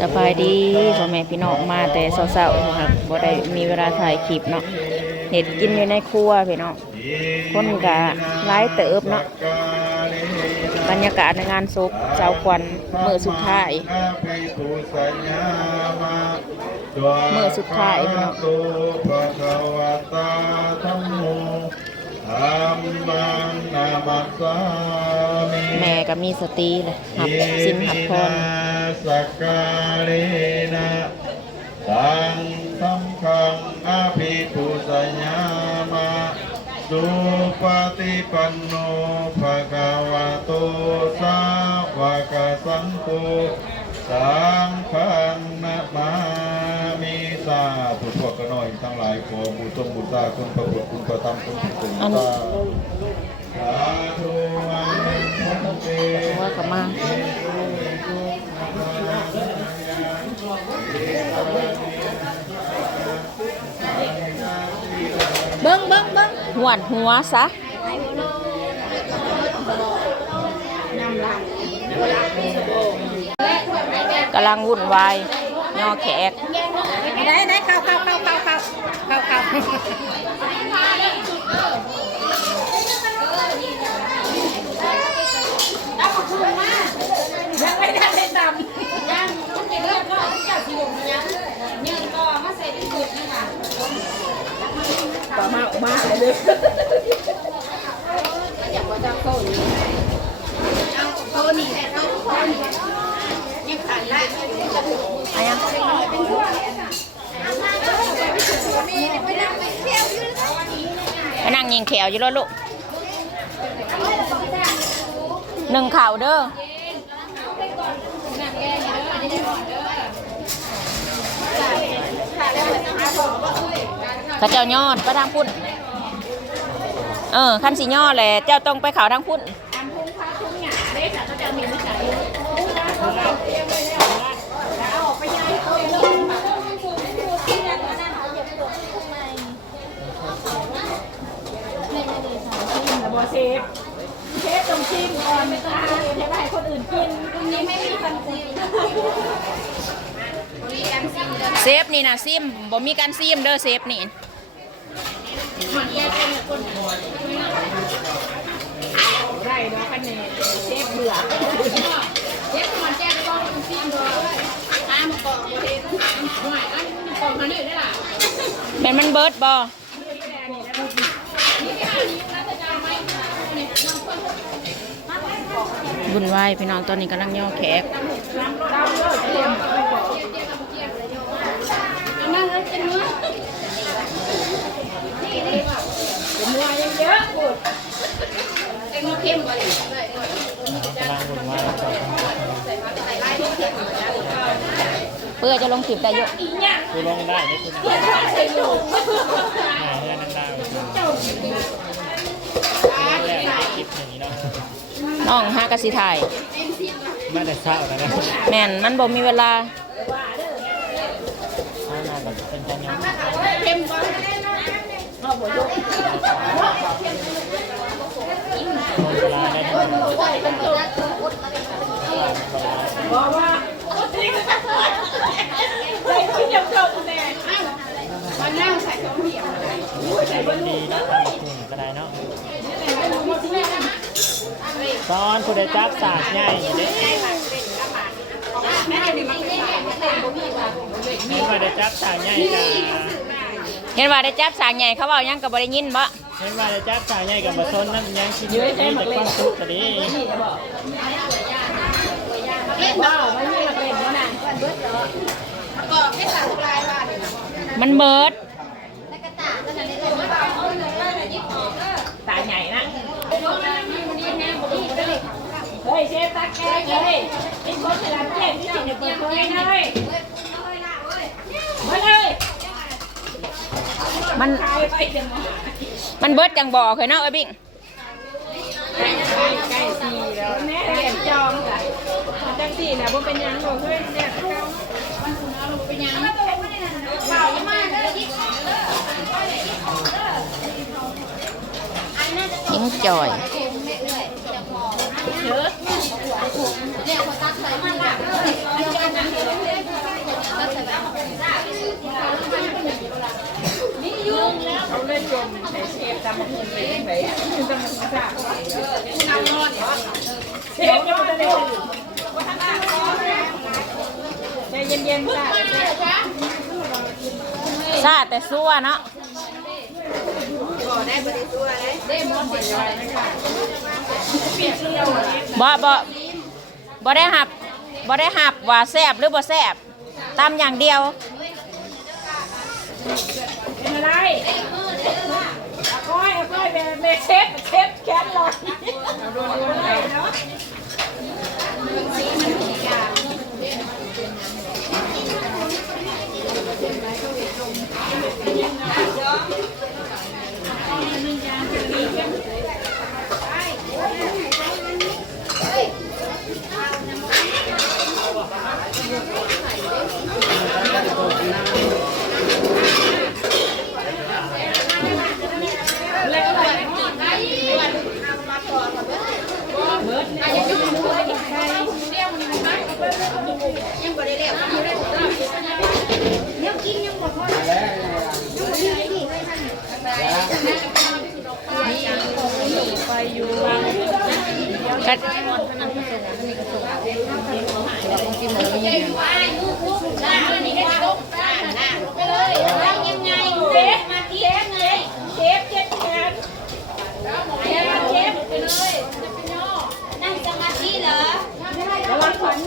สบายดีพ่อแม่พี่น้องมาแต่เช้าๆครับบ่ได้มีเวลาถ่ายคลิปเนาะเห็ดกินอยู่ในครัวพี่น้องคนกะหลายเติบเนาะบรรยากาศในงานศพเจ้าควันเมื้อสุดท้ายเมื้อสุดท้ายพี่น้องตุภะคะวะตาธัมโมธัมมังนามัสสามิแม่ก็มีสติเลยหับสินหับพร สักการะนะ ตังสัมขังอภิปุสัญญามะสุปฏิปันโนภะคะวะโตสาวกสังโฆสังฆังนะมามิสาธุพวกกันหน่อยทั้งหลายขอบูชาบูชาคุณพระพุทธคุณพระธรรมคุณพระสงฆ์อันสาธุอานุเตว่าก็มา เบิ้งเบิ้งเบิ้งหวดหัวซะกำลังวุ่นวายยอแขกได้ได้เข้าเข้าเข้าเข้าเข้าเข้าเข้ายังไม่ได้ได้ตำยังมันจะเลือกว่าเจ้าสิวยังยังก็มาใส่ที่สุดนี่ค่ะต่อ มากมาเลยอยากว่าจะเขานี่เอาเข้านี่เข้าเข้านี่ยังขาดละอะยังไปนั่งยิงแขวอยู่แล้วลูกหนึ่งข่าวเด้อข้าเจ้ายอดไปทางพุ่น เออขั้นสียอดแหละเจ้าต้องไปข่าวทางพุ่นบอเชฟเชฟต้องชิมก่อนไม่ต้องให้ได้คนอื่นกินตรงนี้ไม่มีคนชิมเซฟนี่นะซิมบ่มีการซิมเด้อเซฟนี่ ได้เนาะคะแนนเชฟเบื่อเชฟมันแจ้งก็ต้องชิมด้วยตามกองบอเชฟหน่อยอันกองมันนี่ได้ล่ะแม่นมันเบิดบ่บุญไหวายพี่น้องตอนนี้กำลังย่อแขกนั่งแล้วจะเนื้อ ผมวายเยอะๆพูดเต็มเข้มกว่าเลยเพื่อจะลงคลิปได้เยอะคือลงได้ไม่คุณหาเพื่อนนั่งได้แรกคลิปอย่างนี้เนาะน้องห้ากสิถ่ายไม่ได้เศร้าแล้วนะแม่นมันบ่มีเวลาถ้ามาแบบเป็นจังยังเข้มก ว่าลงเวลาได้ทั้งหมดบอกว่าใส่ขี้ยำจบแน่มันนั่งใส่สองเหี่ยวใส่บนดีนะคุณก็ได้เนาะตอนผู้ใดจับสากง่ายอย่างนี้นี่ผู้ใดจับสากง่ายกับ เห็นว่าได้จับสางใหญ่เขาเว้าหยังก็บ่ได้ยินบ่เห็นว่าได้จับสากง่ายกับบะซนนั่นยังคิดอยู่ที่จะความสุขก็ดีเล่นบ้าไม่มีหลักเล่นวะน่ะกรอบให้สามลายบาทมันเบิดตาใหญ่นะเฮ้ยเชฟตักแกงเลยนี่คนฉลาดแจ้งที่จริงเนี่ยเปิดเผยเลยมาเลย มันตายไปเดี๋ยวมามันเบิดจังบ่เคยเนาะไอ้บิ่งใกล้ใกล้สี่แล้วแม่เรียนจองค่ะจังสี่นะบ่เป็นยังบอกเฮ้ยเนี่ยเขามันคุณเอาลงเป็นยังเปล่ายังมากเลยยิ่งยิงจ่อยเยอะเนี่ยพอตักใส่มาหลักเลย ตามมาหุ่นยังไงตามมาหุ่นจ้าผู้นำนอนเนี่ยเชฟก็จะได้ว่าทางหน้าใจเย็นๆจ้าซาแต่ซัวเนาะบ่บ่บ่ได้หับบ่ได้หับว่าแซบหรือบ่แซบตามอย่างเดียวเป็นอะไร ไม่แม่เช็ดเช็ดแขนเลยไรเนาะ กัด ยังไงเชฟมาเชฟไงเชฟเชฟแคทเชฟเชฟไปเลยนั่งสมาธิเหรอระวังขวัญอยู่ฝันเอาเลข อ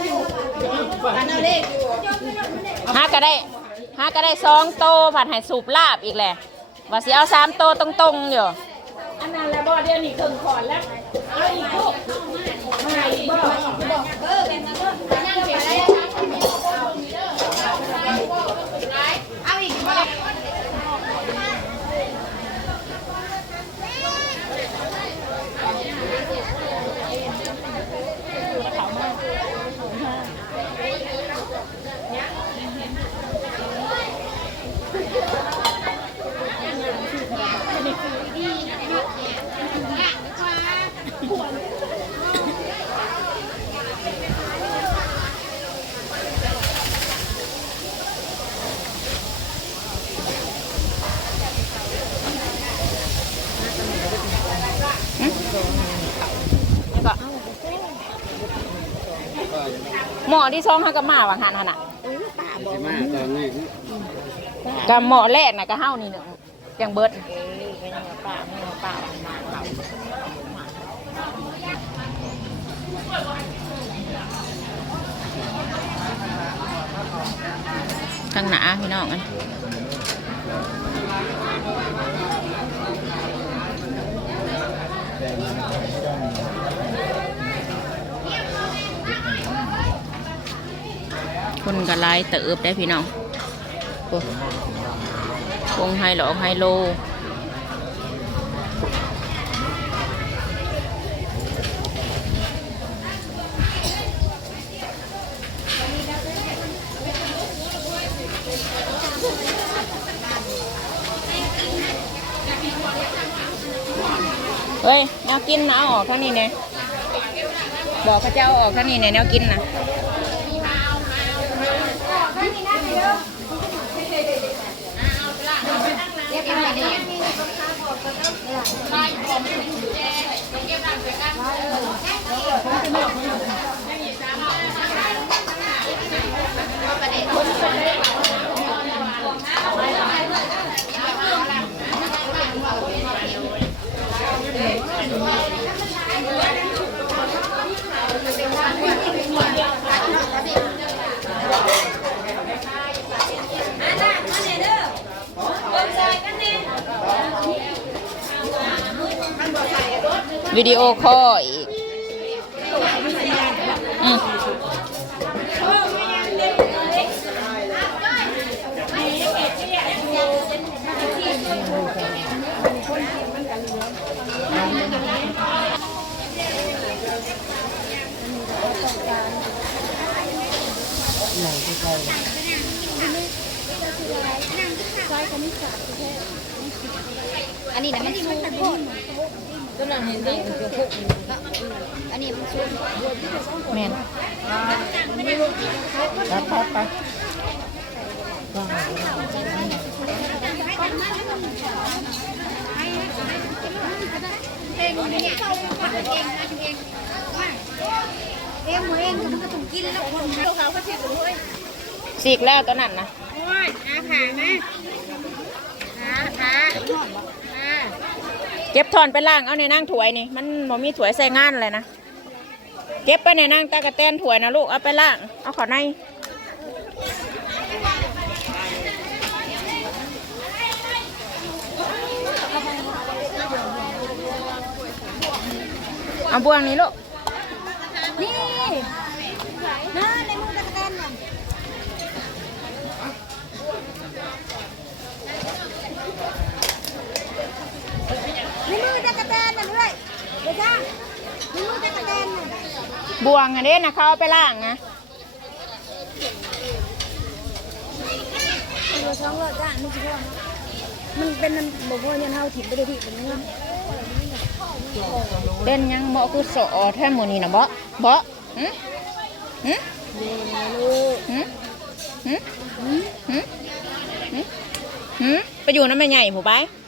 ยู่หาก็ได้หาก็ได้สองโตผัดไห้สูบลาบอีกแหละว่าสิเอาสามโตตรงๆอยู่อันนั้นแล้วบ่เดี๋ยวนี้ครึ่งขอนแล้ว ไอาอีกพวกมาอีกบ่บอกเออเป็นมาเริ่มนั่งเฉยเหมอที่ช่องหากับมาว่าหันหั่นน่ะมาตอนนี้กับหมอแรกน่ะก็เฮานี่หนึ่งยังเบิดข้างหน้าพี่น้องอัน คนก็หลายเติบได้พี่น้องโอ้วงไฮหลอกไฮโลเฮ้ยแนวกินนะเอาออกเท่านี้เนี่ยบอกพระเจ้าออกเท่านี้เนี่ยแนวกินนะ Có nước? วิดีโอคอลอีกอืมอันนี้นะมันสูง ตัวนั้นเห็นดิอันนี้มันสูงแม่นรับครับไปเองเนี่ยเองเองเองหมเองก็มันก็ต้องกินแล้วคนเขาเขาเทียบกันด้วยสีกแล้วตัวนั้นนะโอ้ยอาขานะขาขาขา เก็บถอนไปล่างเอาในนั่งถวยนี่มันบ่มีถวยใส่งานเลยนะเก็บไปในนั่งตากระแตนถวยนะลูกเอาไปล่างเอาขอในเอาบวงนี้ลูกนี่นะในมือตะกันน่ะ ในมือตะกันน่ะด้วยเดี๋ยวจ้าในมือตะกันน่ะบวงอันนี้นะเขาเอาไปล่างนะตัวช่องรถจ้ามันคือว่ามันเป็นมันบอกว่ายันเฮาถิ่นไปได้ที่เป็นเงินเล่นยังบ่คือสอแท้หมือนี้นะบ่บ่หึหึหึหึหึหึหึไปอยู่นั่นไม่ใหญ่ผู้ไปเ